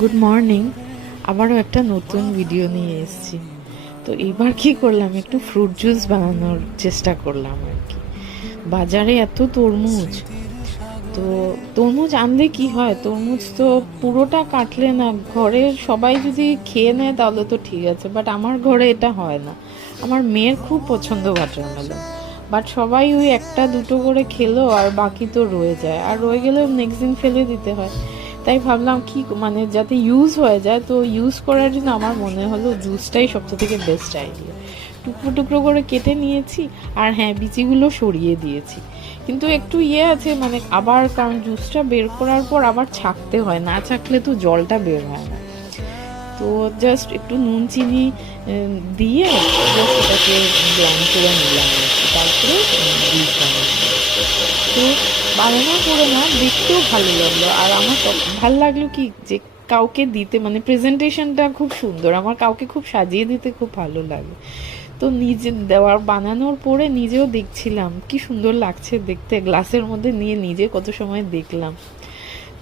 Good morning. আবারও একটা নতুন ভিডিও নিয়ে এসেছি। তো এবার কি করলাম, একটু ফ্রুট জুস বানানোর চেষ্টা করলাম আর কি। বাজারে এত তরমুজ, তো তরমুজ আনলে কি হয়, তরমুজ তো পুরোটা কাটলে না, ঘরের সবাই যদি খেয়ে নেয় তাহলে তো ঠিক আছে, বাট আমার ঘরে এটা হয় না। আমার মেয়ের খুব পছন্দ ওয়াটারমেলন, বাট সবাই ওই একটা দুটো করে খেলো আর বাকি তো রয়ে যায়, আর রয়ে গেলেও নেক্সট দিন ফেলে দিতে হয়। তাই ভাবলাম কি মানে যাতে ইউজ হয়ে যায়, তো ইউজ করার জন্য আমার মনে হলো জুসটাই সবচেয়ে থেকে বেস্ট আইডিয়া। টুকরো টুকরো করে কেটে নিয়েছি, আর হ্যাঁ, বিচিগুলো সরিয়ে দিয়েছি। কিন্তু একটু আছে মানে আবার, কারণ জুসটা বের করার পর আবার ছাঁকতে হয়, না ছাঁকলে তো জলটা বের হয় না। তো জাস্ট একটু নুন চিনি দিয়ে জাস্ট এটাকে ব্লেন্ড করে নিলাম আর কি, তারপরে জুস বানালাম। তো বানানোর পরে না দেখতেও ভালো লাগলো, আর আমার ভালো লাগলো কি যে কাউকে দিতে, মানে প্রেজেন্টেশনটা খুব সুন্দর, আমার কাউকে খুব সাজিয়ে দিতে খুব ভালো লাগে। তো নিজে দেওয়ার বানানোর পরে নিজেও দেখছিলাম কি সুন্দর লাগছে দেখতে, গ্লাসের মধ্যে নিয়ে নিজে কত সময় দেখলাম।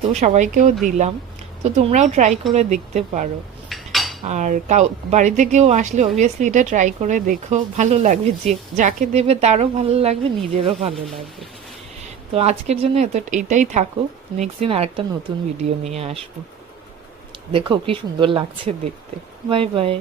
তো সবাইকেও দিলাম। তো তোমরাও ট্রাই করে দেখতে পারো। আর বাড়িতে কেউ আসলে অবভিয়াসলি এটা ট্রাই করে দেখো, ভালো লাগবে, যে যাকে দেবে তারও ভালো লাগবে, নিজেরও ভালো লাগবে। তো আজকের জন্য এটাই থাকুক, নেক্সট দিন আরেকটা নতুন ভিডিও নিয়ে আসবো। দেখো কি সুন্দর লাগছে দেখতে। Bye bye.